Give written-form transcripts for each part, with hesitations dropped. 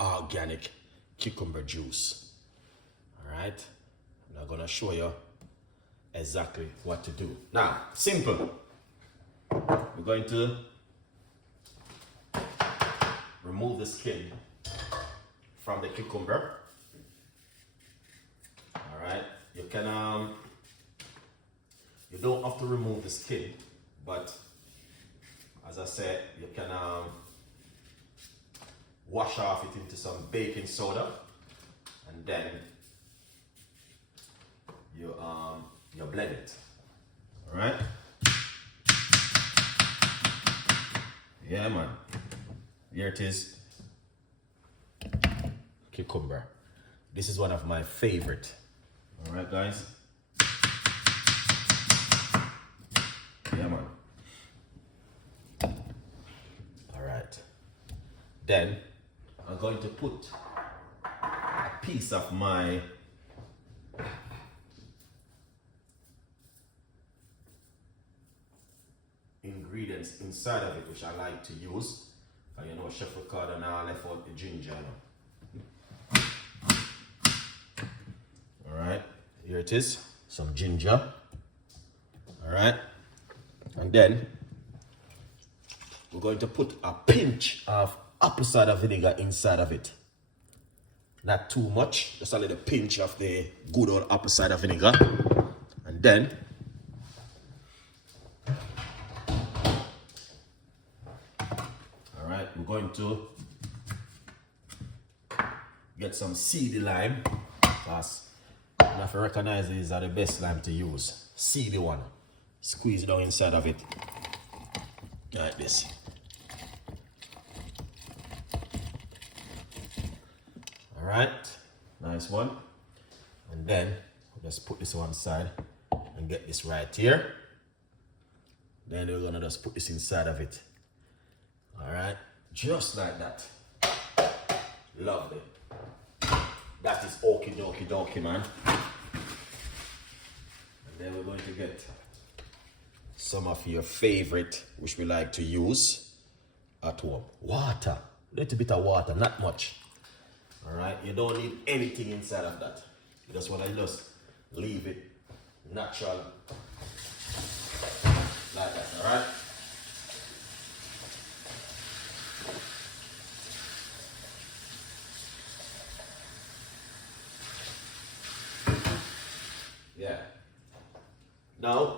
organic cucumber juice. All right, I'm gonna show you exactly what to do. Now, simple. We're going to remove the skin from the cucumber. All right, you can you don't have to remove the skin, but as I said, you can wash off it into some baking soda, and then you blend it. All right. Yeah, man. Here it is. Cucumber. This is one of my favorite. All right, guys. Yeah, man. All right. Then I'm going to put a piece of my ingredients inside of it, which I like to use. And you know, Chef Ricardo now left out the ginger. All right, here it is, some ginger. All right, and then we're going to put a pinch of apple cider vinegar inside of it. Not too much, just a little pinch of the good old apple cider vinegar. And then we're going to get some seedy lime, because you have to recognize these are the best lime to use. Seedy one. Squeeze it down inside of it like this. All right, nice one. And then we'll just put this one side and get this right here. Then we're gonna just put this inside of it. All right, just like that. Lovely. That is okie dokie dokie, man. And then we're going to get some of your favorite, which we like to use at home. Water. A little bit of water, not much. All right, you don't need anything inside of that. You just want to just leave it natural like that. All right. Yeah. Now,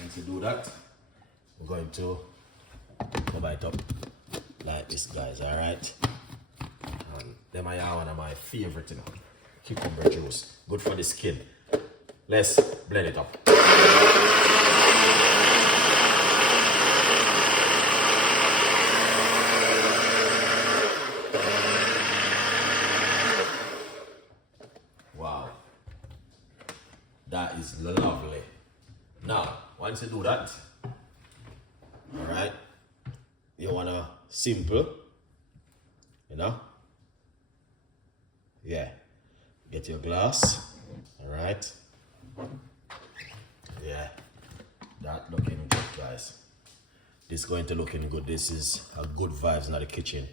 once you do that, we're going to come it up like this, guys. All right. And them are one of my favorite, you know, cucumber juice. Good for the skin. Let's blend it up. Wow. That is lovely. Now, once you do that, all right, you wanna simple, you know? Yeah. Get your glass, all right? Yeah, that looking good, guys. This is going to looking good. This is a good vibes in the kitchen.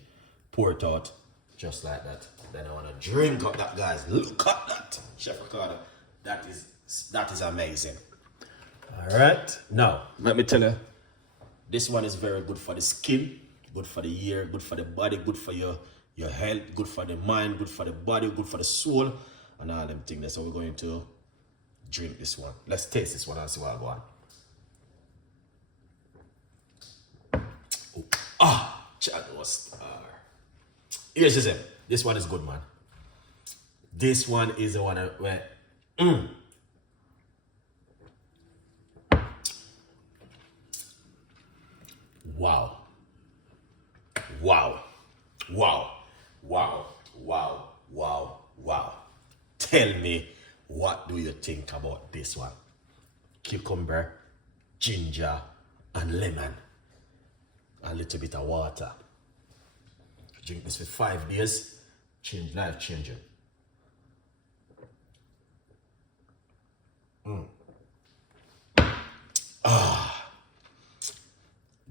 Pour it out just like that. Then I wanna drink up that, guys. Look at that, Chef Ricardo. That is amazing. All right, now let me tell you, this one is very good for the skin, good for the ear, good for the body, good for your health, good for the mind, good for the body, good for the soul, and all them things. So we're going to drink this one. Let's taste this one and see what I go on. Oh, ah, Chad was star. Here's the this one is good, man. This one is the one where wow. Wow. Wow. Wow. Wow. Wow. Wow. Tell me, what do you think about this one? Cucumber, ginger, and lemon. A little bit of water. Drink this for 5 days. Life changing.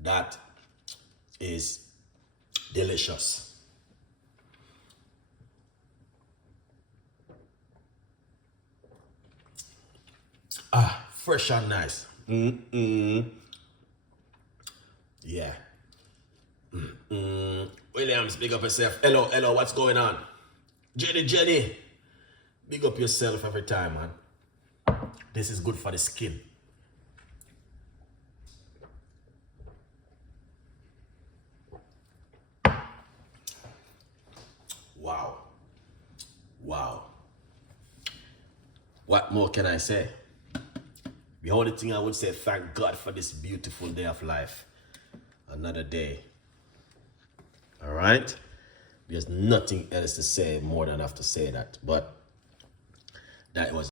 That is delicious. Fresh and nice. Yeah. Williams, big up yourself. Hello, hello, what's going on? Jenny. Big up yourself every time, man. This is good for the skin. Wow. What more can I say? The only thing I would say, thank God for this beautiful day of life. Another day. All right? There's nothing else to say more than I have to say that. But that was